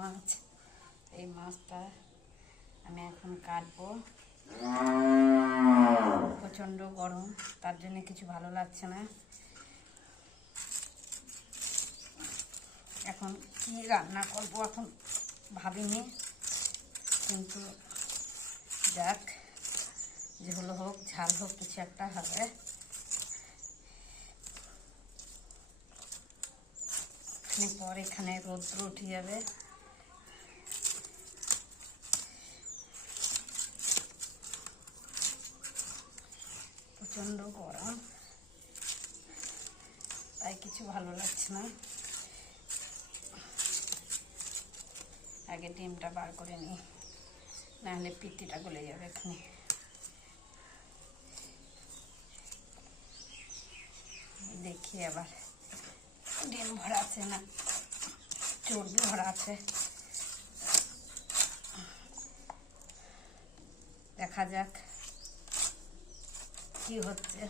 মাছ। এই মাছটা আমি এখন কাটবো। প্রচণ্ড গরম, তার জন্য কিছু ভালো লাগছে না। এখন কি রান্না করবো এখন ভাবিনি, কিন্তু যাক, ঝোল হোক ঝাল হোক কিছু একটা হবে। পর এখানে রৌদ্র উঠে যাবে। প্রচণ্ড গরম, তাই কিছু ভালো লাগছে না। আগে ডিমটা বার করে নিই, নাহলে পিত্তিটা গলে যাবে এখানে। দেখি আবার ডিম ভরা আছে না চর্বি ভরা আছে, দেখা যাক কি হচ্ছে।